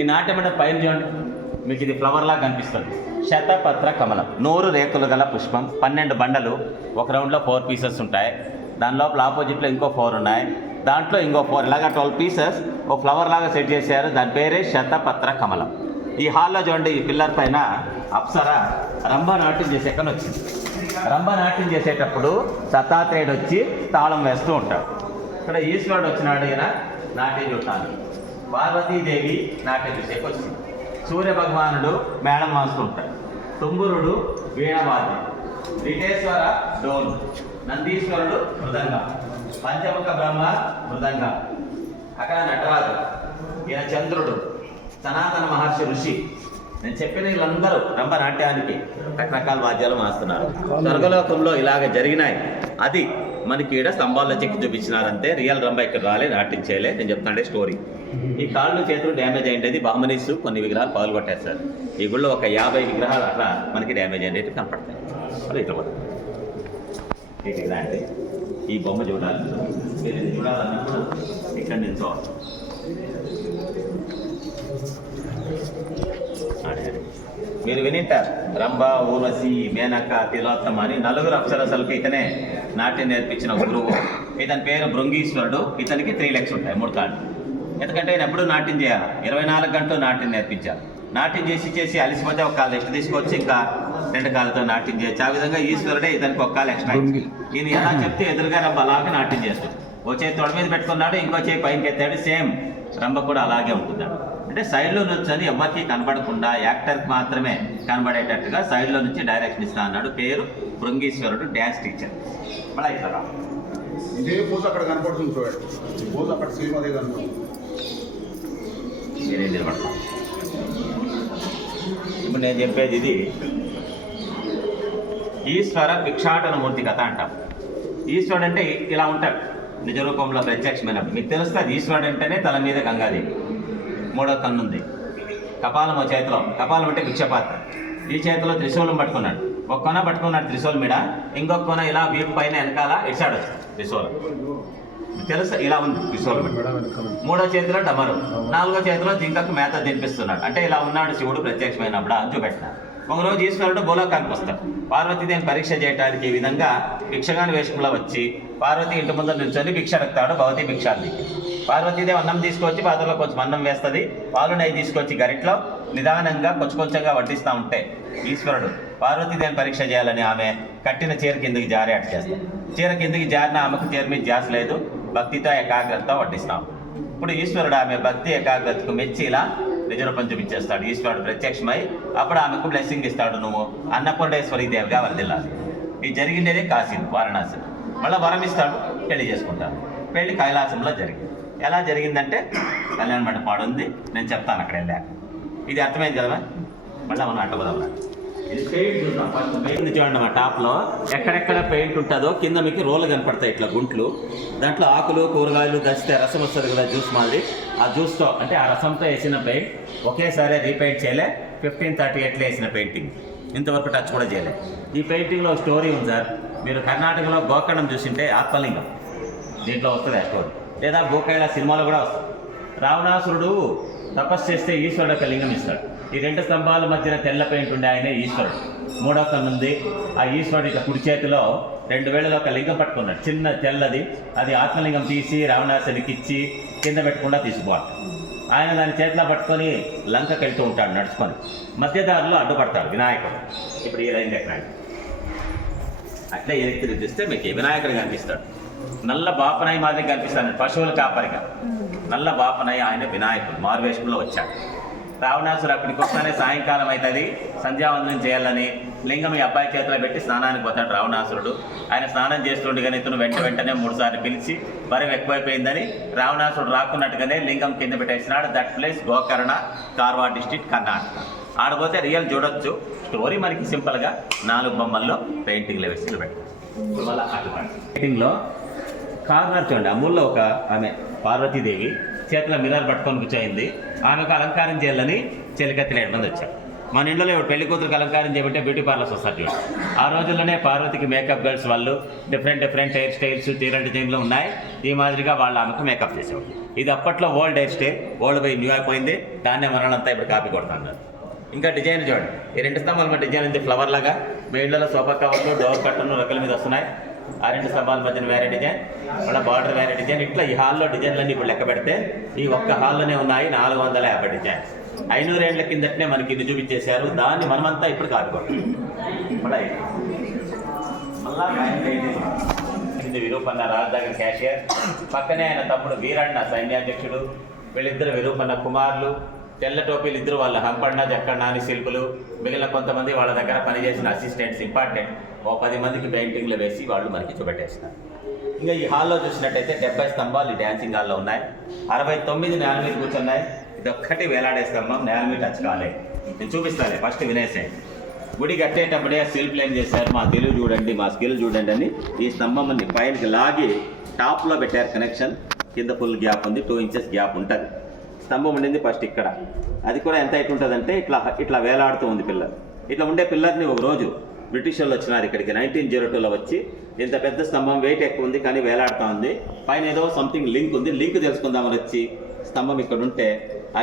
ఈ నాట్యం అంటే పైన చూడండి, మీకు ఇది ఫ్లవర్ లాగా కనిపిస్తుంది. శతపత్ర కమలం, 100 రేకులు గల పుష్పం, 12 బండలు. ఒక రౌండ్లో 4 పీసెస్ ఉంటాయి. దాని లోపల ఆపోజిట్లో ఇంకో 4 ఉన్నాయి. దాంట్లో ఇంకో 4, ఇలాగా 12 పీసెస్ ఒక ఫ్లవర్ లాగా సెట్ చేశారు. దాని పేరే శతపత్ర కమలం. ఈ హాల్లో చూడండి, ఈ పిల్లర్ పైన అప్సర రంభ నాట్యం చేసేకని వచ్చింది. రంభ నాట్యం చేసేటప్పుడు దత్తాత్రేయుడు వచ్చి తాళం వేస్తూ ఉంటాడు. ఇక్కడ ఈశ్వరుడు వచ్చినాడు, ఈయన నాట్యం చూడటానికి. పార్వతీదేవి నాట్యం చూసేకి వచ్చింది. సూర్య భగవానుడు మేళం వాస్తూ ఉంటాడు. తుంబురుడు వీణవాది, రిటేశ్వర డోలు, నందీశ్వరుడు మృదంగం, పంచముఖ బ్రహ్మ మృదంగం, అక్కడ నటరాజు, ఈయన చంద్రుడు, సనాతన మహర్షి ఋషి. నేను చెప్పిన వీళ్ళందరూ రంభ నాట్యానికి రకరకాల వాద్యాలు మాస్తున్నారు. స్వర్గలోకంలో ఇలాగ జరిగినాయి. అది మనకి ఈడ స్తంభాల్లో చెక్కి చూపించినారంతే. రియల్ రంభ ఇక్కడ రాలే, నాట్యం చేయలే. నేను చెప్తాండే స్టోరీ. ఈ కాళ్ళు చేతులు డ్యామేజ్ అయ్యేది బహుమనీసు కొన్ని విగ్రహాలు పగలగొట్టేస్తారు. ఈ గుళ్ళో ఒక 50 విగ్రహాలు అట్లా మనకి డ్యామేజ్ అయ్యేది కనపడతాయి. అలా ఇట్లా పడుతుంది. ఇట్లా అంటే ఈ బొమ్మ చూడాలి, మీరు ఇది చూడాలన్నప్పుడు ఇక్కడ నిల్చోవాలి. మీరు వినింటారు, రంభ, ఊర్వశి, మేనక, తిలోత్తమ అని 4 అప్సరసలకు ఇతనే నాట్యం నేర్పించిన గురువు. ఇతని పేరు భృంగీశ్వరుడు. ఇతనికి 3 లెగ్స్ ఉంటాయి, 3 కాళ్ళు. ఎందుకంటే ఆయన ఎప్పుడు నాట్యం చేయాలి, 24 గంటలు నాట్యం నేర్పించాలి. నాట్యం చేసి అలసిపోతే ఒక కాలు ఎక్స్ట్రా తీసుకొచ్చి ఇంకా 2 కాళ్ళతో నాట్యం చేయొచ్చు. ఆ విధంగా ఈశ్వరుడే ఇతనికి ఒక కాలు ఎక్స్ట్రా. ఈయన ఎలా చెప్తే ఎదురుగా రంభ అలాగే నాట్యం చేస్తాడు. ఓ చేతి తొడ మీద పెట్టుకున్నాడు, ఇంకో చేయి పైకి ఎత్తాడు. సేమ్ రంభ కూడా అలాగే ఉంటున్నాడు. అంటే సైడ్లో నుంచొని ఎవరికి కనబడకుండా యాక్టర్కి మాత్రమే కనబడేటట్టుగా సైడ్లో నుంచి డైరెక్షన్ ఇస్తా అన్నాడు. పేరు భృంగీశ్వరుడు, డ్యాన్స్ టీచర్. మళ్ళీ ఇట్లా ఇదే పోజ్ అక్కడ కనపడుతుంది చూడండి. పోజ్ అక్కడ సేమ్ అదే కనపడుతుంది. మీరేం నిలబడతాం. ఇప్పుడు నేను చెప్పేది ఇది ఈశ్వర భిక్షాటన మూర్తి కథ అంటాం. ఈశ్వరుడు అంటే ఇలా ఉంటాడు నిజ రూపంలో ప్రత్యక్షమైనప్పుడు. మీకు తెలుస్తుంది ఈశ్వరుడు అంటేనే తల మీద గంగాదేవి, 3వ కన్నుంది, కపాలం ఓ చేతిలో. కపాలం అంటే భిక్షపాత్ర. ఈ చేతిలో త్రిశూలం పట్టుకున్నాడు. ఒక కొన పట్టుకున్నాడు త్రిశూలం మీద, ఇంకొక కొన ఇలా వీపు పైన వెనకాల ఇచ్చాడు త్రిశూలం. తెలుసు ఇలా ఉంది త్రిశూలం. 3వ చేతిలో డమరు, 4వ చేతిలో జింకకు మేత తినిపిస్తున్నాడు. అంటే ఇలా ఉన్నాడు శివుడు ప్రత్యక్షమైనప్పుడు అని చూపెట్టినాడు. ఒకరోజు ఈశ్వరుడు భూలోకానికి వస్తాడు. పార్వతీదేవిని పరీక్ష చేయడానికి ఈ విధంగా భిక్షగాని వేషంలో వచ్చి పార్వతి ఇంటి ముందర నిల్చొని భిక్ష అడుగుతాడు. భవతి భిక్షానికి పార్వతీదేవి అన్నం తీసుకొచ్చి పాత్రలో కొంచెం అన్నం వేస్తుంది. పాలు నెయ్యి తీసుకొచ్చి గరిట్లో నిదానంగా కొంచెంగా వడ్డిస్తూ ఉంటే ఈశ్వరుడు పార్వతీదేవిని పరీక్ష చేయాలని ఆమె కట్టిన చీర కిందకి జారి అట్టు చేస్తాడు. చీర కిందకి జారిన ఆమెకు చీర మీద జాస లేదు, భక్తితో ఏకాగ్రతతో వడ్డిస్తాం. ఇప్పుడు ఈశ్వరుడు ఆమె భక్తి ఏకాగ్రతకు మెచ్చి ఇలా నిజరూపం చూపించేస్తాడు. ఈశ్వరుడు ప్రత్యక్షమై అప్పుడు ఆమెకు బ్లెస్సింగ్ ఇస్తాడు, నువ్వు అన్నపూర్ణేశ్వరి దేవిగా వర్ధిల్లాలి. ఇది జరిగిండేదే కాశీ, వారణాసి. మళ్ళీ వరం ఇస్తాడు, పెళ్లి చేసుకుంటాడు. పెళ్లి కైలాసంలో జరిగింది. ఎలా జరిగిందంటే కళ్యాణ మండపం ఉంది, నేను చెప్తాను అక్కడ వెళ్ళాక. ఇది అర్థమైంది కదా. మళ్ళీ మనం అట్టబోదాం. ఇది పెయింట్ చూద్దాం. ఫస్ట్ పెయింట్ చూడండి. మా టాప్లో ఎక్కడెక్కడ పెయింట్ ఉంటుందో కింద మీకు రోలు కనపడతాయి, ఇట్లా గుంట్లు. దాంట్లో ఆకులు కూరగాయలు దచ్చితే రసం వస్తుంది కదా, జ్యూస్ మాదిరి. ఆ జ్యూస్తో అంటే ఆ రసంతో వేసిన పెయింట్ ఒకేసారి రీపెయింట్ చేయలే. 1538లో వేసిన పెయింటింగ్, ఇంతవరకు టచ్ కూడా చేయలే. ఈ పెయింటింగ్లో స్టోరీ ఉంది సార్. మీరు కర్ణాటకలో గోకర్ణం చూసింటే ఆత్మలింగం దీంట్లో వస్తుంది ఆ స్టోరీ. లేదా భూకైల సినిమాలో కూడా వస్తుంది. రావణాసురుడు తపస్సు చేస్తే ఈశ్వరుడు ఒక లింగం ఇస్తాడు. ఈ 2 స్తంభాల మధ్యన తెల్ల పెయింట్ ఉండే ఆయనే ఈశ్వరుడు. 3వ కన్నుంది. ఆ ఈశ్వరుడు ఇక కుడి చేతిలో 2 వేళలో ఒక లింగం పట్టుకున్నాడు, చిన్న తెల్లది. అది ఆత్మలింగం తీసి రావణాసుడికి ఇచ్చి కింద పెట్టకుండా తీసుకోవాలి. ఆయన దాని చేతిలో పట్టుకొని లంకకి వెళ్తూ ఉంటాడు నడుచుకొని. మధ్యదారిలో అడ్డుపడతాడు వినాయకుడు. ఇప్పుడు ఈ లైన్ ఎక్కడ అట్లే ఎనిక్కి తీస్తే మీకు వినాయకుడు కనిపిస్తాడు. నల్ల బాపనాయి మాదిరి కనిపిస్తాడు, పశువుల కాపరిగా. నల్ల బాపనాయి ఆయన వినాయకుడు మారువేషంలో వచ్చాడు. రావణాసుడు అక్కడికి వస్తానే సాయంకాలం అవుతుంది, సంధ్యావందనం చేయాలని లింగం ఈ అబ్బాయి చేతిలో పెట్టి స్నానానికి పోతాడు రావణాసురుడు. ఆయన స్నానం చేస్తుండగానే ఇతను వెంటనే 3 సార్లు పిలిచి బరువు ఎక్కువైపోయిందని రావణాసుడు రాకున్నట్టుగానే లింగం కింద పెట్టేసినాడు. That place Gokarna, Karwar district, Karnataka. ఆడపోతే రియల్ చూడొచ్చు. స్టోరీ మనకి సింపుల్గా 4 బొమ్మల్లో పెయింటింగ్లు వేసి పెట్టారు. మళ్ళీ అటు పెయింటింగ్లో కార్నర్ చూడండి. అమూల్లో ఒక ఆమె పార్వతీదేవి చేతిలో మిర్రర్ పట్టుకొని కూర్చోయింది. ఆమెకు అలంకారం చేయాలని చెలికత్తి 7 మంది వచ్చారు. మన ఇంట్లో పెళ్లి కూతురికి అలంకారం చేయబట్టే బ్యూటీ పార్లర్స్ వస్తారు. ఆ రోజుల్లోనే పార్వతికి మేకప్ గర్ల్స్ వాళ్ళు డిఫరెంట్ హెయిర్ స్టైల్స్, చీర డిజైన్లు ఉన్నాయి. ఈ మాదిరిగా వాళ్ళ అమ్మకం మేకప్ చేసేవాళ్ళు. ఇది అప్పట్లో old hair style, old by new అయిపోయింది. దాన్నే మనల్నంతా ఇప్పుడు కాపీ కొడుతున్నారు. ఇంకా డిజైన్ చూడండి, ఈ 2 స్తంభాల మధ్య డిజైన్ ఉంది ఫ్లవర్ లాగా. మీ ఇళ్లలో సోఫా కవర్లు, డోర్ కట్టను, రొక్కల మీద వస్తున్నాయి. ఆ 2 స్తంభాల మధ్యన వేరే డిజైన్, మళ్ళీ బార్డర్ వేరే డిజైన్. ఇట్లా ఈ హాల్లో డిజైన్లన్నీ ఇప్పుడు లెక్క పెడితే ఈ ఒక్క హాల్లోనే ఉన్నాయి 450 డిజైన్. 500 ఏళ్ల కిందటనే మనకి ఇది చూపించేశారు. దాన్ని మనమంతా ఇప్పుడు కాపీ కొడుతున్నాం. మళ్ళీ విరూపన్న రాజధాని క్యాషియర్, పక్కనే ఆయన తమ్ముడు వీరಣ್ణ సైన్యాధ్యక్షుడు. వీళ్ళిద్దరు విరూపన్న కుమారులు. తెల్ల టోపీలు ఇద్దరు వాళ్ళ హంపಣ್ణ జక్కಣ್ణ అని శిల్పులు. మిగిలిన కొంతమంది వాళ్ళ దగ్గర పనిచేసిన అసిస్టెంట్స్ ఇంపార్టెంట్. 10 మందికి పెయింటింగ్లు వేసి వాళ్ళు మనకి చూపెట్టేస్తున్నారు. ఇంకా ఈ హాల్లో చూసినట్టయితే 70 స్తంభాలు ఈ డ్యాన్సింగ్ హాల్లో ఉన్నాయి. 69 నేల మీద కూర్చున్నాయి. ఇదొక్కటి వేలాడే స్తంభం నేల మీద టచ్ కాలేదు. నేను చూపిస్తాను, ఫస్ట్ వినేసేయండి. గుడి కట్టేటప్పుడే శిల్పులు ఏం చేశారు, మా తెలుగు చూడండి, మా స్కిల్ చూడండి అని ఈ స్తంభంని పైనకి లాగి టాప్లో పెట్టారు కనెక్షన్. కింద ఫుల్ గ్యాప్ ఉంది, 2 ఇంచెస్ గ్యాప్ ఉంటుంది. స్తంభం ఉండింది ఫస్ట్ ఇక్కడ. అది కూడా ఎంత హైట్ ఉంటుందంటే ఇట్లా వేలాడుతూ ఉంది పిల్లర్. ఇట్లా ఉండే పిల్లర్ని ఒక రోజు బ్రిటిష్ వాళ్ళు వచ్చినారు ఇక్కడికి 1902లో వచ్చి. ఇంత పెద్ద స్తంభం, వెయిట్ ఎక్కువ ఉంది కానీ వేలాడుతూ ఉంది. పైన ఏదో సంథింగ్ లింక్ ఉంది, లింక్ తెలుసుకుందామని వచ్చి స్తంభం ఇక్కడ ఉంటే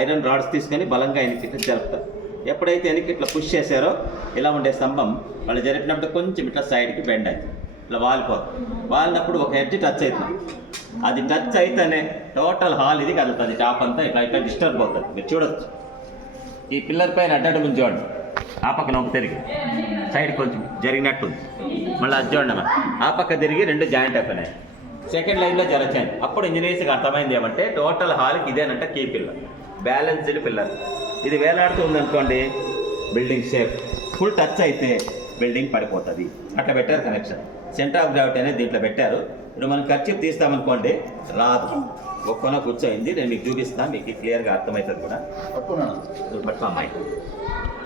ఐరన్ రాడ్స్ తీసుకొని బలంగా వెనక్కి జరుపుతారు. ఎప్పుడైతే వెనక్కి ఇట్లా పుష్ చేశారో ఇలా ఉండే స్తంభం వాళ్ళు జరిపినప్పుడు కొంచెం ఇట్లా సైడ్కి బెండ్ అవుతుంది, ఇట్లా వాలిపోతుంది. వాలినప్పుడు ఒక ఎడ్జ్ టచ్ అవుతుంది. అది టచ్ అయితేనే టోటల్ హాల్ ఇది కదులుతుంది. టాప్ అంతా ఇట్లా డిస్టర్బ్ అవుతుంది. మీరు చూడొచ్చు, ఈ పిల్లర్ పైన అడ్డడు ముందు చూడండి. ఆ పక్కన ఒక తిరిగి సైడ్ కొంచెం జరిగినట్టుంది. మళ్ళీ అది చూడండి అమ్మా, ఆ పక్క తిరిగి 2 జాయింట్ అయిపోయినాయి. సెకండ్ లైన్లో జరచాను. అప్పుడు ఇంజనీర్స్కి అర్థమైంది ఏమంటే టోటల్ హాల్కి ఇదేనంట కీ పిల్లర్, బ్యాలెన్స్డ్ పిల్లర్. ఇది వేలాడుతుంది అనుకోండి, బిల్డింగ్ షేప్ ఫుల్ టచ్ అయితే బిల్డింగ్ పడిపోతుంది. అట్లా పెట్టారు కనెక్షన్. సెంటర్ ఆఫ్ గ్రావిటీ అనేది దీంట్లో పెట్టారు. ఇప్పుడు మనం ఖర్చు తీస్తామనుకోండి రాదు. ఒక్కన కూర్చోయింది, నేను మీకు చూపిస్తాను, మీకు క్లియర్గా అర్థమవుతుంది కూడా. పట్టుకో అమ్మాయి,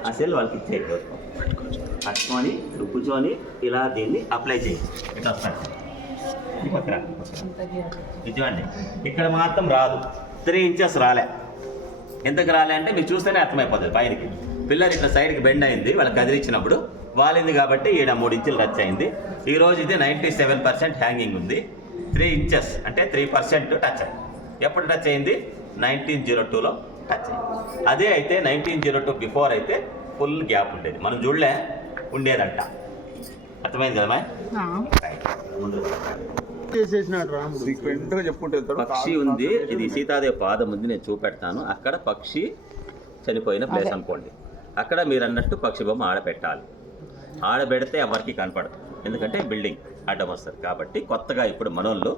ఆ సెల్ వాళ్ళకి ఇచ్చేది పట్టుకొని కూర్చొని ఇలా దీన్ని అప్లై చేయండి. ఇట్లా వస్తాను ఇది చూడండి, ఇక్కడ మాత్రం రాదు. 3 ఇంచెస్ రాలే. ఎంతకు రాలే అంటే మీరు చూస్తేనే అర్థమైపోతుంది. పైనకి పిల్లర్ ఇట్లా సైడ్కి బెండ్ అయింది, వాళ్ళకి కదిలిచ్చినప్పుడు వాలింది కాబట్టి ఈడ 3 ఇంచులు టచ్ అయింది. ఈరోజు ఇది 97% హ్యాంగింగ్ ఉంది. 3 ఇంచెస్ అంటే 3% టచ్ అయింది. ఎప్పుడు టచ్ అయింది? 1902లో టచ్ అయింది. అదే అయితే 1902 బిఫోర్ అయితే ఫుల్ గ్యాప్ ఉండేది, మనం చూడలే, ఉండేదంట. అర్థమైంది కదా? పక్షి ఉంది, ఇది సీతాదేవి పాదం ఉంది, నేను చూపెడతాను. అక్కడ పక్షి చనిపోయిన ప్లేస్ అనుకోండి. అక్కడ మీరు అన్నట్టు పక్షి బొమ్మ ఆడపెట్టాలి. ఆడబెడితే ఎవరికి కనపడదు, ఎందుకంటే బిల్డింగ్ అడ్డం వస్తుంది. కాబట్టి కొత్తగా ఇప్పుడు మనోళ్ళు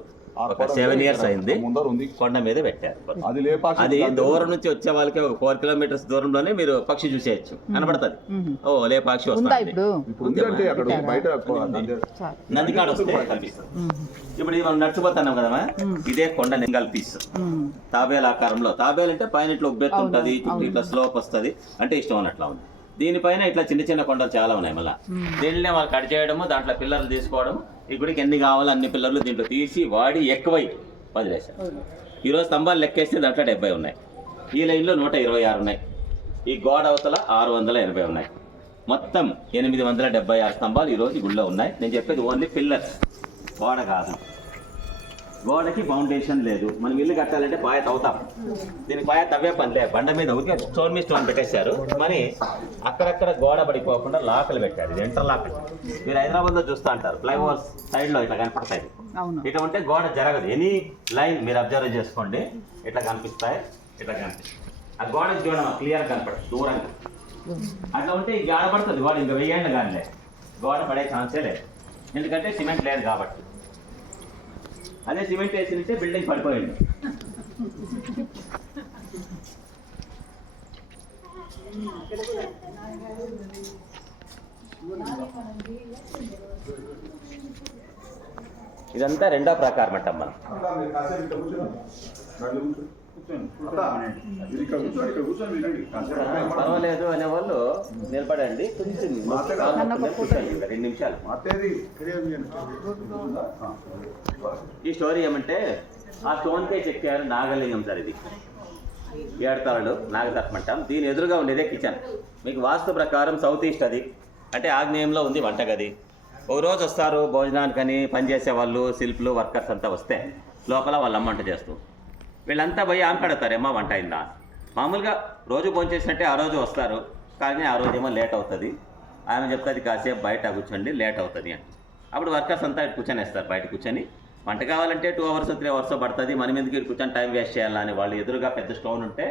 ఒక 7 ఇయర్స్ అయింది, కొండ మీద పెట్టారు. అది దూరం నుంచి వచ్చే వాళ్ళకి ఒక 4 కిలోమీటర్స్ దూరంలోనే మీరు పక్షి చూసేయచ్చు, కనబడుతుంది. ఓ లేపాక్షి వస్తుంది, నందికాడ వస్తే కనిపిస్తుంది. ఇప్పుడు ఇది మనం నడిచిపోతున్నాం కదా, ఇదే కొండ కల్పిస్తుంది తాబేలు ఆకారంలో. తాబేలు అంటే పైన ఇట్లా ఉబ్బెత్తు ఉంటుంది, ఇట్లా స్లోప్ వస్తుంది, అంటే ఇష్టం అన్నట్లా ఉంది. దీనిపైన ఇట్లా చిన్న చిన్న కొండలు చాలా ఉన్నాయి. మళ్ళీ దీనినే వాళ్ళు కట్ చేయడము, దాంట్లో పిల్లర్లు తీసుకోవడం. ఈ గుడికి ఎన్ని కావాలో అన్ని పిల్లర్లు దీంట్లో తీసి వాడి ఎక్కువై వదిలేశారు. ఈరోజు స్తంభాలు లెక్కేస్తే దాంట్లో 70 ఉన్నాయి. ఈ లైన్లో 126 ఉన్నాయి. ఈ గోడ అవతల 680 ఉన్నాయి. మొత్తం 876 స్తంభాలు ఈరోజు ఈ గుడిలో ఉన్నాయి. నేను చెప్పేది ఓన్లీ పిల్లర్స్, గోడ కాదు. గోడకి ఫౌండేషన్ లేదు. మనం ఇల్లు కట్టాలంటే పాయ తవ్వుతాం. దీనికి పాయ తవ్వే పనిలే, బండ మీద ఊరికే స్టోన్ మీ స్టోన్ పెట్టేశారు. మరి అక్కడక్కడ గోడ పడిపోకుండా లాకలు పెట్టారు. ఇది ఇంటర్ లాక్. మీరు హైదరాబాద్లో చూస్తూ అంటారు, ఫ్లైఓవర్స్ సైడ్లో ఇట్లా కనపడతాయి. ఇట్లా ఉంటే గోడ జరగదు. ఎనీ లైన్ మీరు అబ్జర్వ్ చేసుకోండి, ఇట్లా కనిపిస్తాయి, ఇట్లా కనిపిస్తాయి. ఆ గోడ చూడడం క్లియర్గా కనపడదు దూరంగా. అట్లా ఉంటే ఈ గోడ పడుతుంది. గోడ ఇంకా 1000 ఏళ్ళు కానీ గోడ పడే ఛాన్సే లేదు, ఎందుకంటే సిమెంట్ లేదు కాబట్టి. అదే సిమెంట్ వేసి ఉంటే బిల్డింగ్ పడిపోయింది. ఇదంతా 2వ ప్రకారం అంటాం మనం. పర్వాలేదు అనే వాళ్ళు నిలబడండి, కొంచెం 2 నిమిషాలు. ఈ స్టోరీ ఏమంటే ఆ స్టోన్కే చెక్కారు నాగలింగం సార్. ఇది 7 తలలు నాగతత్వం అంటాం. దీని ఎదురుగా ఉండేదే కిచెన్. మీకు వాస్తు ప్రకారం సౌత్ ఈస్ట్ అది, అంటే ఆగ్నేయంలో ఉంది వంటగది. ఒక రోజు వస్తారు భోజనానికని పనిచేసే వాళ్ళు, శిల్పులు, వర్కర్స్ అంతా వస్తే లోపల వాళ్ళ అమ్మ వంట చేస్తూ వీళ్ళంతా పోయి ఆమె కడతారేమో వంట అయిందా. మామూలుగా రోజు భోంచేసినట్టే ఆ రోజు వస్తారు, కానీ ఆ రోజు ఏమో లేట్ అవుతుంది. ఆమె చెప్తుంది కాసేపు బయట కూర్చోండి లేట్ అవుతుంది అని. అప్పుడు వర్కర్స్ అంతా కూర్చొని వేస్తారు, బయట కూర్చొని వంట కావాలంటే 2 hours 3 hours పడుతుంది, మనం ఎందుకు ఇక్కడ కూర్చొని టైం వేస్ట్ చేయాలని వాళ్ళు ఎదురుగా పెద్ద స్టోన్ ఉంటే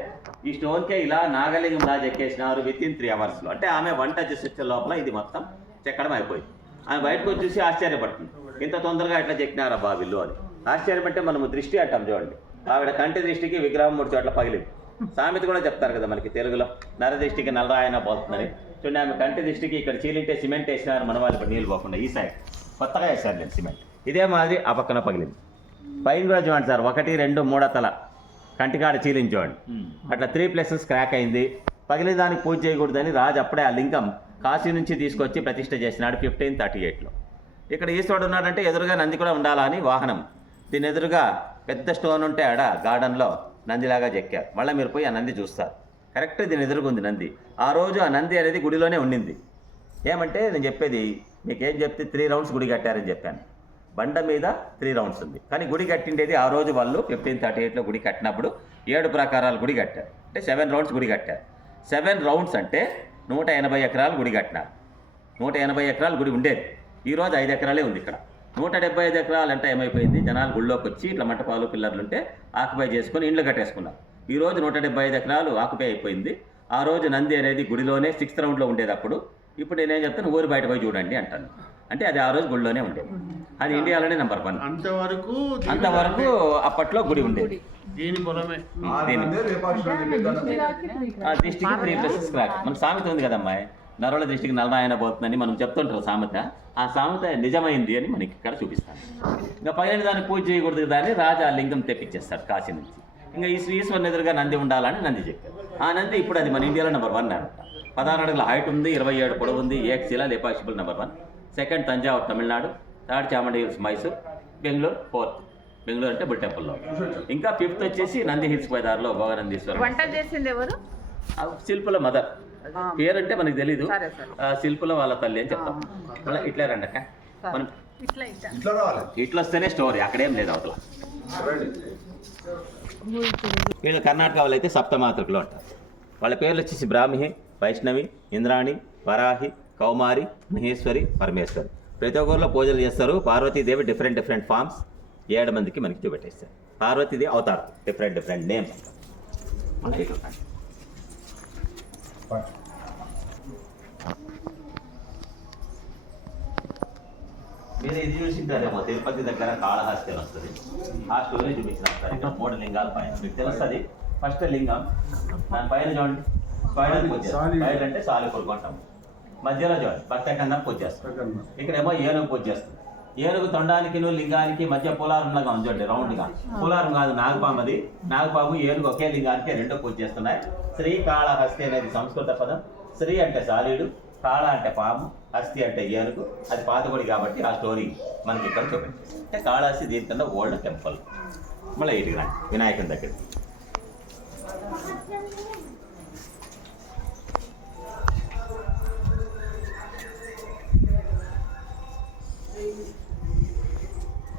ఈ స్టోన్కే ఇలా నాగలింగం లా చెక్కేసినారు వితిన్ 3 hours. అంటే ఆమె వంట చేసి వచ్చే లోపల ఇది మొత్తం చెక్కడం అయిపోయింది. ఆమె బయటకు వచ్చి చూసి ఆశ్చర్యపడుతుంది, ఇంత తొందరగా ఎట్లా చెక్కినారా బావిల్లు అని. ఆశ్చర్యపంటే మనము దృష్టి అంటాం చూడండి, ఆవిడ కంటి దృష్టికి విగ్రహం 3 చోట్ల పగిలింది. సామెత కూడా చెప్తారు కదా మనకి తెలుగులో, నర దృష్టికి నల్లరాయన పోతుందని. చూడండి ఆమె కంటి దృష్టికి ఇక్కడ చీలింటే సిమెంట్ వేసినారు మన వాళ్ళు, ఇప్పుడు నీళ్ళు పోకుండా ఈ సైడ్ కొత్తగా వేసారు నేను సిమెంట్. ఇదే మాదిరి ఆ పక్కన పగిలింది. పైన కూడా చూడండి సార్, 1 2 3 తల కంటికాడ చీలించోండి, అట్లా 3 places క్రాక్ అయింది. పగిలిన దానికి పూజ చేయకూడదని రాజు అప్పుడే ఆ లింగం కాశీ నుంచి తీసుకొచ్చి ప్రతిష్ఠ చేసినాడు 1538లో. ఇక్కడ ఈశ్వరుడు ఉన్నాడంటే ఎదురుగా నంది కూడా ఉండాలా అని వాహనం. దీని ఎదురుగా పెద్ద స్టోన్ ఉంటే ఆడ గార్డెన్లో నందిలాగా చెక్కారు. మళ్ళీ మీరు పోయి ఆ నంది చూస్తారు, కరెక్ట్ దీని ఎదురుగా ఉంది నంది. ఆ రోజు ఆ నంది అనేది గుడిలోనే ఉండింది. ఏమంటే నేను చెప్పేది మీకేం చెప్తే 3 rounds గుడి కట్టారని చెప్పాను. బండ మీద 3 rounds ఉంది, కానీ గుడి కట్టిండేది ఆ రోజు వాళ్ళు 1538లో గుడి కట్టినప్పుడు 7 ప్రాకారాలు గుడి కట్టారు. అంటే 7 rounds గుడి కట్టారు. 7 rounds అంటే 180 ఎకరాలు గుడి కట్టినారు. 180 ఎకరాలు గుడి ఉండేది, ఈరోజు 5 ఎకరాలే ఉంది ఇక్కడ. 175 ఎకరాలు అంటే ఏమైపోయింది, జనాలు గుళ్ళోకి వచ్చి ఇట్లా మంటపాలు పిల్లర్లు ఉంటే ఆక్యుపై చేసుకొని ఇండ్లు కట్టేసుకున్నారు. ఈరోజు 175 ఎకరాలు ఆక్యుపై అయిపోయింది. ఆ రోజు నంది అనేది గుడిలోనే 6th roundలో ఉండేది. అప్పుడు ఇప్పుడు నేనేం చెప్తాను, ఊరు బయట పోయి చూడండి అంటాను. అంటే అది ఆ రోజు గుడిలోనే ఉండేది. అది ఇండియాలోనే నెంబర్ 1. అంతవరకు అప్పట్లో గుడి ఉండేది. దీని పొలమే దృష్టికి 3 places క్రాక్. మన సామెత ఉంది కదమ్మా, నరుల దృష్టికి నల్లరాయన పోతుందని మనం చెప్తుంటారు సామెత. ఆ సామెత నిజమైంది అని మనకి ఇక్కడ చూపిస్తాను. ఇంకా పైన దాన్ని పూజ చేయకూడదు దాన్ని రాజా లింగం తెప్పించేస్తాడు కాశీ నుంచి. ఇంకా ఈ ఈశ్వరుని ఎదురుగా నంది ఉండాలని నంది చెప్పారు. ఆ నంది ఇప్పుడు అది మన ఇండియాలో నెంబర్ 1 అనమాట. 16 అడుగుల హైట్ ఉంది, 27 పొడవు ఉంది, ఏకశిల లేపాక్షిబుల్ number 1. 2nd Thanjavur Tamil Nadu, 3rd Chamundi hills Mysore, Bengaluru 4th. Bengaluru అంటే బుల్ టెంపుల్లో. ఇంకా 5th వచ్చేసి నంది హిల్స్ పోయేదారిలో భోగనందీశ్వరం. వంట చేసింది ఎవరు? శిల్పుల మదర్, పేరంటే మనకు తెలీదు, శిల్పుల వాళ్ళ తల్లి అని చెప్తాం. మళ్ళీ ఇట్లా రండి అక్క, మనం ఇట్లా వస్తేనే స్టోరీ, అక్కడేం లేదు అవతల. వీళ్ళు కర్ణాటక వాళ్ళు అయితే సప్తమాతృకులు అంటారు. వాళ్ళ పేర్లు వచ్చేసి బ్రాహ్మి, వైష్ణవి, ఇంద్రాణి, వరాహి, కౌమారి, మహేశ్వరి, పరమేశ్వరి. ప్రతి ఒక్కరిలో పూజలు చేస్తారు. పార్వతీదేవి డిఫరెంట్ ఫామ్స్ 7 మందికి మనకి చూపెట్టేస్తారు. పార్వతీదేవి అవతారం డిఫరెంట్ నేమ్స్. మీరు ఇది చూసింటారేమో, తిరుపతి దగ్గర కాళహస్తి అని వస్తుంది. ఆ స్టోరీ చూపించిన ఇక్కడ 3 లింగాల పైన మీకు తెలుస్తుంది. ఫస్ట్ లింగం దాని పైన చూడండి, స్పైడర్ పూజ. స్పైడర్ అంటే సాలి కొడుకుంటాం. మధ్యలో చూడండి భక్తకందం పూజ చేస్తాం. ఇక్కడేమో ఏనుగు పూజ చేస్తుంది. ఏనుగు తొండానికి లింగానికి మధ్య పోలారంలాగా ఉంది చూడండి, రౌండ్గా. పోలారం కాదు, నాగపామది. నాగపాము ఏనుగు ఒకే లింగానికి 2 పూజ చేస్తున్నాయి. శ్రీకాళహస్తి అనేది సంస్కృత పదం. శ్రీ అంటే సాలీడు, కాళ అంటే పాము, హస్తి అంటే ఏనుగు. అది పాతగుడి కాబట్టి ఆ స్టోరీ మనకి ఇక్కడ చూపించింది. అంటే కాళహస్తి దీనికన్నా ఓల్డ్ టెంపుల్. మళ్ళీ ఇటుకు రండి వినాయకుని దగ్గర.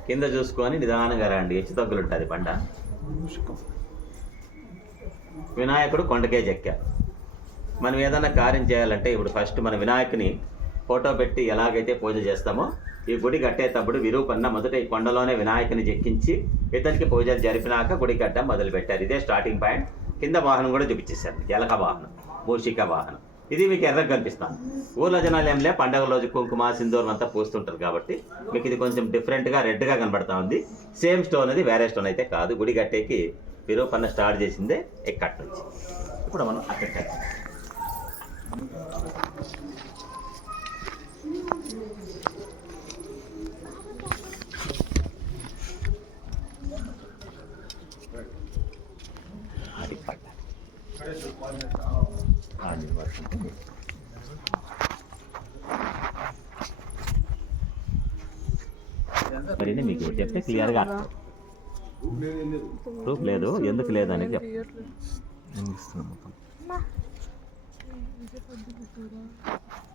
కింద చూసుకొని నిదానంగా రండి, హెచ్చు తగ్గులు ఉంటుంది బండ. వినాయకుడు కొండకే చెక్కారు. మనం ఏదైనా కార్యం చేయాలంటే ఇప్పుడు ఫస్ట్ మన వినాయకుని ఫోటో పెట్టి ఎలాగైతే పూజ చేస్తామో, ఈ గుడి కట్టేటప్పుడు విరూపన్న మొదట ఈ కొండలోనే వినాయకుని చెక్కించి ఇతనికి పూజలు జరిపినాక గుడి కట్టడం మొదలుపెట్టారు. ఇదే స్టార్టింగ్ పాయింట్. కింద వాహనం కూడా చూపించేశారు, ఎలక వాహనం, మూషిక వాహనం. ఇది మీకు ఎర్రగా కనిపిస్తాను. ఊర్లో జనాలు ఏంలే, పండగ రోజు కుంకుమ సింధూరం అంతా పూస్తుంటారు కాబట్టి మీకు ఇది కొంచెం డిఫరెంట్గా రెడ్గా కనబడతా ఉంది. సేమ్ స్టోన్ అది, వేరే స్టోన్ అయితే కాదు. గుడి కట్టేకి విరూపన్న స్టార్ట్ చేసిందే ఎక్కడి నుంచి. ఇప్పుడు మనం అక్కడ కట్టాం. మరి మీకు చెప్తే క్లియర్గా ప్రూఫ్ లేదు, ఎందుకు లేదు అనేది చెప్తాను.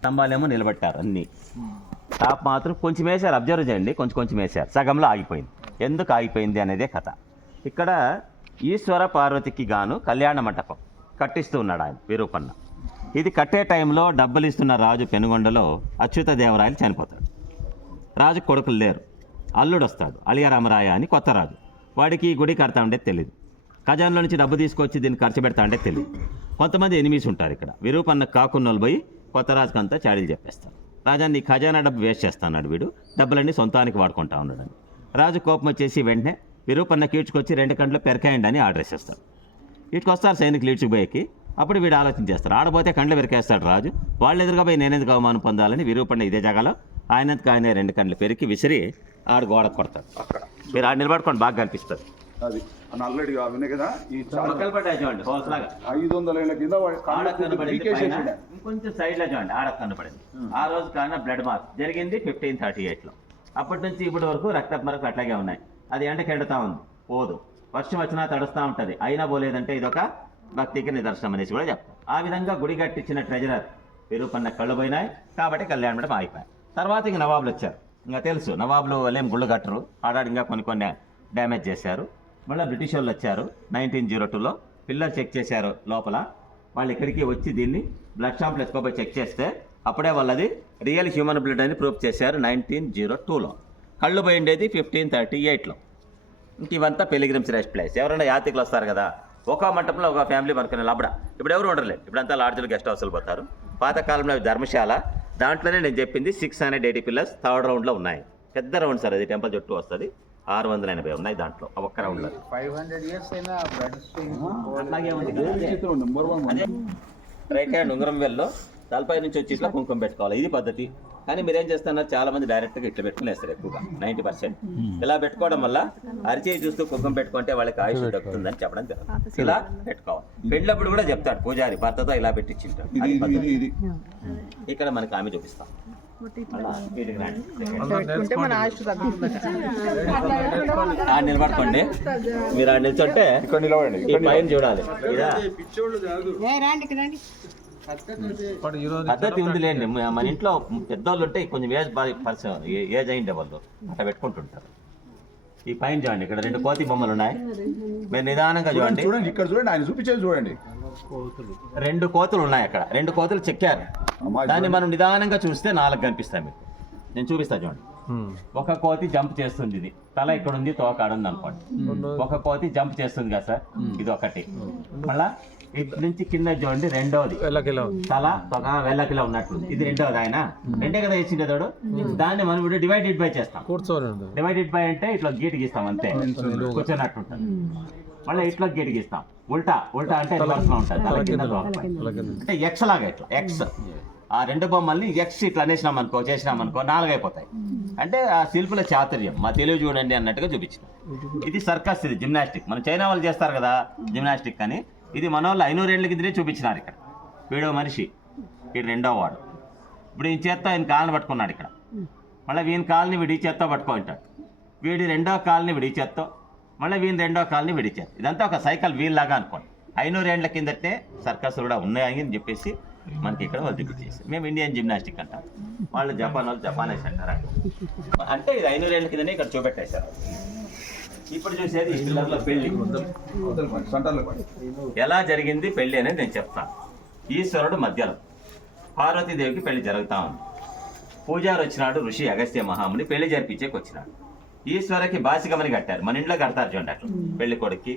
స్తంభాలేమో నిలబెట్టారు అన్నీ. టాప్ మాత్రం కొంచెం వేశారు, అబ్జర్వ్ చేయండి, కొంచెం వేశారు, సగంలో ఆగిపోయింది. ఎందుకు ఆగిపోయింది అనేదే కథ. ఇక్కడ ఈశ్వర పార్వతికి గాను కళ్యాణ మంటపం కట్టిస్తూ ఉన్నాడు ఆయన విరూపన్న. ఇది కట్టే టైంలో డబ్బులు ఇస్తున్న రాజు పెనుగొండలో అచ్యుతదేవరాయలు చనిపోతాడు. రాజు కొడుకులు లేరు, అల్లుడు వస్తాడు అలియారామరాయ అని కొత్త రాజు. వాడికి ఈ గుడి కడతా ఉండే తెలియదు, ఖజాన్లో నుంచి డబ్బు తీసుకొచ్చి దీన్ని ఖర్చు పెడతా అంటే తెలియదు. కొంతమంది ఎనిమిస్ ఉంటారు ఇక్కడ. విరూపన్న కాకున్నోళ్ళు పోయి కొత్త రాజుకి అంతా చాడీలు చెప్పేస్తారు. రాజాన్ని ఖజానా డబ్బు వేస్ట్ చేస్తున్నాడు వీడు, డబ్బులన్నీ సొంతానికి వాడుకుంటా ఉన్నాడని. రాజు కోపం వచ్చేసి వెంటనే విరూపన్న కీడ్చుకొచ్చి 2 కండ్లు పెరకాయండి అని ఆర్డర్ వేసేస్తాడు. ఇటుకొస్తారు సైనికులు ఈడ్చుకుపోయేకి. అప్పుడు వీడు ఆలోచన చేస్తారు, ఆడపోతే కండ్లు పెరికేస్తాడు రాజు, వాళ్ళు ఎదురుగా పోయి నేనెందుకు అవమానం పొందాలని విరూపన్న ఇదే జగాలో ఆయనకు ఆయన 2 కండ్లు పెరికి విసిరి ఆడు గోడ కొడతాడు. అక్కడ మీరు ఆడ నిలబడుకోండి, బాగా కనిపిస్తుంది. అది ఆల్రెడీ వినే కదా ఈ చూడండి హోల్స్లాగా 500 ఏళ్ల కింద ఇంకొంచెం సైడ్లో చూడండి ఆడ కనపడింది. ఆ రోజు కాన బ్లడ్ మార్క్ జరిగింది 1538లో. అప్పటి నుంచి ఇప్పటి వరకు రక్తపు మరకలు అట్లాగే ఉన్నాయి. అది ఎండకి ఎండుతా ఉంది, పోదు. వర్షం వచ్చినా తడుస్తూ ఉంటుంది, అయినా పోలేదంటే ఇదొక భక్తికి నిదర్శనం అనేసి కూడా చెప్తాం. ఆ విధంగా గుడి కట్టించిన ట్రెజరర్ విరూపన్న కళ్ళు పోయినాయి కాబట్టి కళ్యాణ మండపం ఆగిపోయాయి. తర్వాత ఇంక నవాబులు వచ్చారు. ఇంకా తెలుసు నవాబులు వాళ్ళేం గుళ్ళు కట్టరు, ఆడాడు ఇంకా కొన్ని డ్యామేజ్ చేశారు. మళ్ళీ బ్రిటిష్ వాళ్ళు వచ్చారు 1902లో, పిల్లర్ చెక్ చేశారు లోపల. వాళ్ళు ఇక్కడికి వచ్చి దీన్ని బ్లడ్ షాంపులు ఎత్తుకోపోయి చెక్ చేస్తే అప్పుడే వాళ్ళది రియల్ హ్యూమన్ బ్లడ్ అని ప్రూఫ్ చేశారు 1902లో. కళ్ళు పోయిండేది 1538లో. ఇంక ఇవంతా పిలిగ్రిమ్స్ రెస్ట్ ప్లేస్. ఎవరైనా యాత్రికులు వస్తారు కదా, ఒక మంటపంలో ఒక ఫ్యామిలీ మనకునే లబడ. ఇప్పుడు ఎవరు ఉండలేదు, ఇప్పుడంతా లాడ్జ్లు గెస్ట్ హౌస్లు పోతారు. పాతకాలంలో ధర్మశాల, దాంట్లోనే నేను చెప్పింది 680 పిల్లర్స్ 3rd రౌండ్లో ఉన్నాయి. పెద్ద రౌండ్ సార్, అది టెంపుల్ చుట్టూ వస్తుంది. 680 ఉన్నాయి దాంట్లో ఒక్క రౌండ్లో. 500 years అయినా అట్లాగే ఉంది రైట్ హ్యాండ్ ఉంగరం వెల్లో తలపై నుంచి వచ్చి ఇట్లా కుంకుమ పెట్టుకోవాలి, ఇది పద్ధతి. కానీ మీరేం చేస్తున్నారు, చాలా మంది డైరెక్ట్గా ఇట్లా పెట్టుకుని వేస్తారు ఎక్కువగా 90%. ఇలా పెట్టుకోవడం వల్ల అరిచేయి చూస్తూ కుంకుమ పెట్టుకుంటే వాళ్ళకి ఆయుష్ దక్కుతుందని చెప్పడం జరుగుతుంది. ఇలా పెట్టుకోవాలి. పెళ్ళప్పుడు కూడా చెప్తాడు పూజారి, భర్తతో ఇలా పెట్టించింటాడు. అది పద్ధతి. ఇక్కడ మనకి ఆమె చూపిస్తాం. నిలబడుకోండి, మీరు ఆడ నిల్చుంటే ఈ పైన చూడాలి. పద్ధతి ఉంది లేండి. మన ఇంట్లో పెద్దవాళ్ళు ఉంటే కొంచెం ఏజ్ అయిండే వాళ్ళు అట్లా పెట్టుకుంటుంటారు. ఈ పైన చూడండి, ఇక్కడ 2 కోతి బొమ్మలు ఉన్నాయి. మీరు నిదానంగా చూడండి. ఇక్కడ చూడండి, ఆయన చూపించేది చూడండి. 2 కోతులు ఉన్నాయి అక్కడ, 2 కోతులు చెక్కారు. దాన్ని మనం నిదానంగా చూస్తే 4 కనిపిస్తాయి మీకు. నేను చూపిస్తా చూడండి. ఒక కోతి జంప్ చేస్తుంది, ఇది తల ఇక్కడ ఉంది, తోకాడు ఉంది అనుకోండి. ఒక కోతి జంప్ చేస్తుంది కదా సార్, ఇది ఒకటి. మళ్ళా ఇటు నుంచి కింద చూడండి, రెండోది తల తొక వెళ్ళకిలో ఉన్నట్లు, ఇది రెండోది. ఆయన 2 కదా ఇచ్చిండేదాడు. దాన్ని మనం ఇప్పుడు డివైడెడ్ బై చేస్తాం. డివైడెడ్ బై అంటే ఇట్లా గీటు గీస్తాం అంతే, కూర్చొన్నట్టు ఉంటుంది. మళ్ళీ ఇట్లా గీటు గీస్తాం. ఉల్టా అంటే రివర్స్లో ఉంటుంది, తల కింద అంటే ఎక్స్ లాగా ఇట్లా ఎక్స్. ఆ 2 బొమ్మల్ని ఎక్స్ ఇట్లా చేసినామనుకో 4 అయిపోతాయి. అంటే ఆ శిల్పుల చాతుర్యం, మా తెలివి చూడండి అన్నట్టుగా చూపించిన. ఇది సర్కస్, ఇది జిమ్నాస్టిక్. మనం చైనా వాళ్ళు చేస్తారు కదా జిమ్నాస్టిక్ అని, ఇది మన వాళ్ళు 500 ఏళ్ళ కిందనే చూపించినారు. ఇక్కడ వీడో మనిషి, వీడు 2వ వాడు. ఇప్పుడు ఈయన చేత్తో ఆయన కాళ్ళని పట్టుకున్నాడు ఇక్కడ. మళ్ళీ వీని కాళ్ళని విడి చేత్తో పట్టుకుంటాడు. వీడి 2వ కాళ్ళని విడి చేత్తో, మళ్ళీ వీని 2వ కాళ్ళని విడి చేత్తో. ఇదంతా ఒక సైకిల్ వీల్ లాగా అనుకోండి. 500 ఏళ్ళ కిందటే సర్కస్ కూడా ఉన్నాయి అని చెప్పేసి మనకి ఇక్కడ వాళ్ళు చూపించేసి, మేము ఇండియన్ జిమ్నాస్టిక్ అంటాం, వాళ్ళు జపాన్ వాళ్ళు జపానీస్ అంటారు. అంటే ఇది 500 ఏళ్ళ కిందనే ఇక్కడ చూపెట్టేశారు. ఇప్పుడు చూసేది ఈ పిల్లర్లో పెళ్లి ఎలా జరిగింది పెళ్లి అనేది నేను చెప్తాను. ఈశ్వరుడు మధ్యలో, పార్వతీదేవికి పెళ్లి జరుగుతా ఉంది. పూజారి వచ్చినాడు, ఋషి అగస్త్య మహాముని పెళ్లి జరిపించేకి వచ్చినాడు. ఈశ్వరకి బాసికమని కట్టారు, మన ఇంట్లో కడతారు చూడండి అట్లా. పెళ్లి కొడుక్కి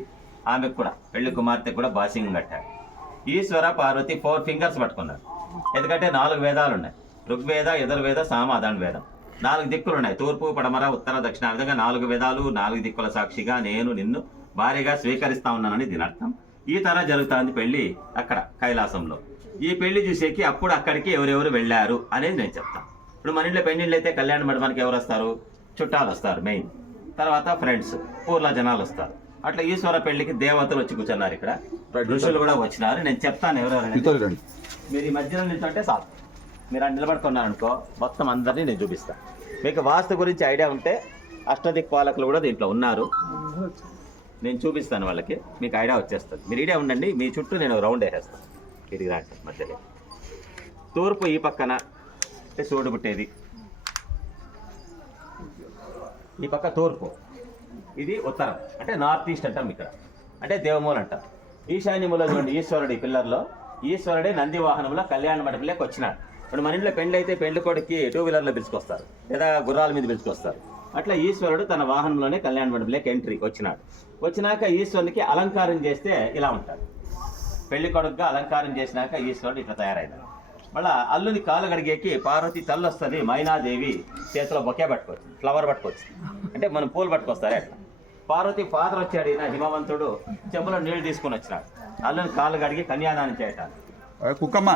ఆమెకు కూడా, పెళ్లి కుమార్తెకు కూడా బాసింగం కట్టారు. ఈశ్వర పార్వతి 4 ఫింగర్స్ పట్టుకున్నారు. ఎందుకంటే 4 వేదాలు ఉన్నాయి, ఋగ్వేద, యజుర్వేద, సామ, అథర్వ వేదం. 4 దిక్కులు ఉన్నాయి, తూర్పు, పడమర, ఉత్తర, దక్షిణ. ఆ విధంగా 4 వేదాలు, 4 దిక్కుల సాక్షిగా నేను నిన్ను భార్యగా స్వీకరిస్తా ఉన్నానని దీని అర్థం. ఈ తర జరుగుతుంది పెళ్లి అక్కడ కైలాసంలో. ఈ పెళ్లి చూసేకి అప్పుడు అక్కడికి ఎవరెవరు వెళ్ళారు అనేది నేను చెప్తాను. ఇప్పుడు మన ఇంట్లో పెళ్లిళ్ళు అయితే కళ్యాణ మండపానికి ఎవరు వస్తారు, చుట్టాలు వస్తారు మెయిన్, తర్వాత ఫ్రెండ్స్, ఊర్లో జనాలు వస్తారు. అట్లా ఈశ్వర పెళ్లికి దేవతలు వచ్చి కూర్చున్నారు. ఇక్కడ ఋషులు కూడా వచ్చినారు. నేను చెప్తాను ఎవరెవరు. మీరు ఈ మధ్యలో నిల్చుంటే చాలు. మీరు అక్కడ నిలబడుకున్నారనుకో మొత్తం అందరినీ నేను చూపిస్తాను. మీకు వాస్తు గురించి ఐడియా ఉంటే అష్టదిక్పాలకులు కూడా దీంట్లో ఉన్నారు, నేను చూపిస్తాను వాళ్ళకి, మీకు ఐడియా వచ్చేస్తుంది. మీరు ఐడియా ఉండండి, మీ చుట్టూ నేను రౌండ్ వేసేస్తాను. ఇది రాండి మధ్యలో. తూర్పు ఈ పక్కన అంటే సూర్యుడు పుట్టేది, ఈ పక్క తూర్పు, ఇది ఉత్తరం అంటే నార్త్ ఈస్ట్ అంటాం ఇక్కడ, అంటే దేవమూల అంటాం. ఈశాన్యములో చూడండి ఈశ్వరుడు, ఈ పిల్లర్లో ఈశ్వరుడే నంది వాహనంలో కళ్యాణ మండపంలోకి వచ్చినాడు. ఇప్పుడు మన ఇంట్లో పెళ్లి అయితే పెళ్లి కొడుక్కి 2 వీలర్లో పిలుచుకొస్తారు, లేదా గుర్రాల మీద పిలుచుకొస్తారు. అట్లా ఈశ్వరుడు తన వాహనంలోనే కళ్యాణ మండపంలోకి ఎంట్రీ వచ్చినాడు. వచ్చినాక ఈశ్వరునికి అలంకారం చేస్తే ఇలా ఉంటాడు. పెళ్లి కొడుకుగా అలంకారం చేసినాక ఈశ్వరుడు ఇట్లా తయారైనాడు. మళ్ళీ అల్లుని కాలు గడిగేకి పార్వతి తల్లి వస్తుంది, మైనాదేవి చేతిలో బొకే పట్టుకోవచ్చు, ఫ్లవర్ పట్టుకోవచ్చు, అంటే మనం పూలు పట్టుకొస్తారే అట్లా. పార్వతి ఫాదర్ వచ్చాడు, ఈయన హిమవంతుడు చెంబులో నీళ్లు తీసుకొని వచ్చినాడు అల్లుని కాలు గడిగి కన్యాదానం చేయటానికి. కుక్కమ్మ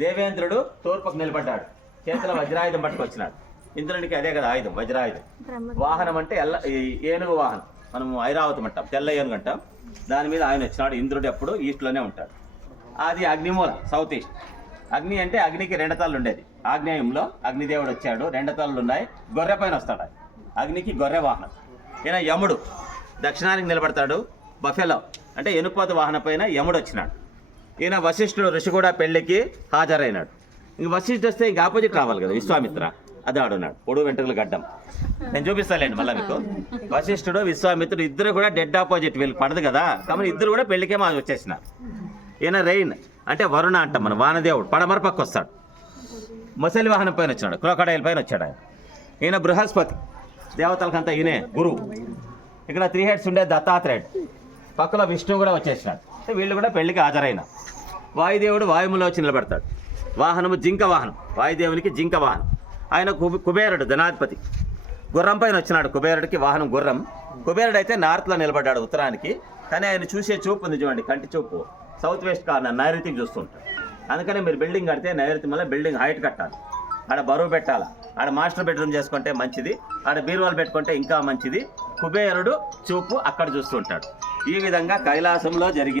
దేవేంద్రుడు తూర్పుకు నిలబడ్డాడు, చేతిలో వజ్రాయుధం పట్టుకొచ్చినాడు. ఇంద్రునికి అదే కదా ఆయుధం, వజ్రాయుధం. వాహనం అంటే ఏనుగు వాహనం, మనము ఐరావతం అంటాం, తెల్ల ఏనుగు అంటాం. దాని మీద ఆయన వచ్చినాడు. ఇంద్రుడు ఎప్పుడు ఈస్ట్లోనే ఉంటాడు. అది అగ్నిమూల, సౌత్ ఈస్ట్. అగ్ని అంటే అగ్నికి 2 తలలు ఉండేది. ఆగ్నేయంలో అగ్నిదేవుడు వచ్చాడు, 2 తలలు ఉన్నాయి, గొర్రె పైన వస్తాడు. అగ్నికి గొర్రె వాహనం. ఈయన యముడు దక్షిణానికి నిలబడతాడు, బఫెలో అంటే ఎనుపోత వాహనం పైన యముడు వచ్చినాడు. ఈయన వశిష్ఠుడు ఋషి కూడా పెళ్లికి హాజరైనాడు. ఇంక వశిష్ఠుడు వస్తే ఇంక ఆపోజిట్ రావాలి కదా, విశ్వామిత్ర అది ఆడున్నాడు, పొడుగు వెంట్రుకలు గడ్డం. నేను చూపిస్తాలేండి మళ్ళీ మీకు. వశిష్ఠుడు విశ్వామిత్రుడు ఇద్దరు కూడా డెడ్ ఆపోజిట్, వీళ్ళు పడదు కదా, కాబట్టి ఇద్దరు కూడా పెళ్లికే మా వచ్చేసినారు. ఈయన రెయిన్ అంటే వరుణ అంటాం మనం, వానదేవుడు పడమర పక్క వస్తాడు. మొసలి వాహనం పైన వచ్చినాడు, క్రోకడైల్ పైన వచ్చాడు ఆయన. ఈయన బృహస్పతి, దేవతలకంతా ఈయనే గురువు. ఇక్కడ 3 హెడ్స్ ఉండే దత్తాత్రేయుడు, పక్కలో విష్ణువు కూడా వచ్చేసినాడు. వీళ్ళు కూడా పెళ్లికి హాజరైన. వాయుదేవుడు వాయుములో వచ్చి నిలబడతాడు. వాహనము జింక వాహనం, వాయుదేవునికి జింక వాహనం. ఆయన కుబేరుడు ధనాధిపతి, గుర్రం పైన వచ్చినాడు. కుబేరుడికి వాహనం గుర్రం. కుబేరుడు అయితే నార్త్లో నిలబడ్డాడు, ఉత్తరానికి. కానీ ఆయన చూసే చూపు ఉంది చూడండి, కంటి చూపు సౌత్ వెస్ట్ కార్నర్, నైరుతికి చూస్తుంటాడు. అందుకని మీరు బిల్డింగ్ కడితే నైరుతి వల్ల బిల్డింగ్ హైట్ కట్టాలి, ఆడ బరువు పెట్టాలా, ఆడ మాస్టర్ బెడ్రూమ్ చేసుకుంటే మంచిది, ఆడ బీరువాలు పెట్టుకుంటే ఇంకా మంచిది. కుబేరుడు చూపు అక్కడ చూస్తుంటాడు. ఈ విధంగా కైలాసంలో జరిగింది.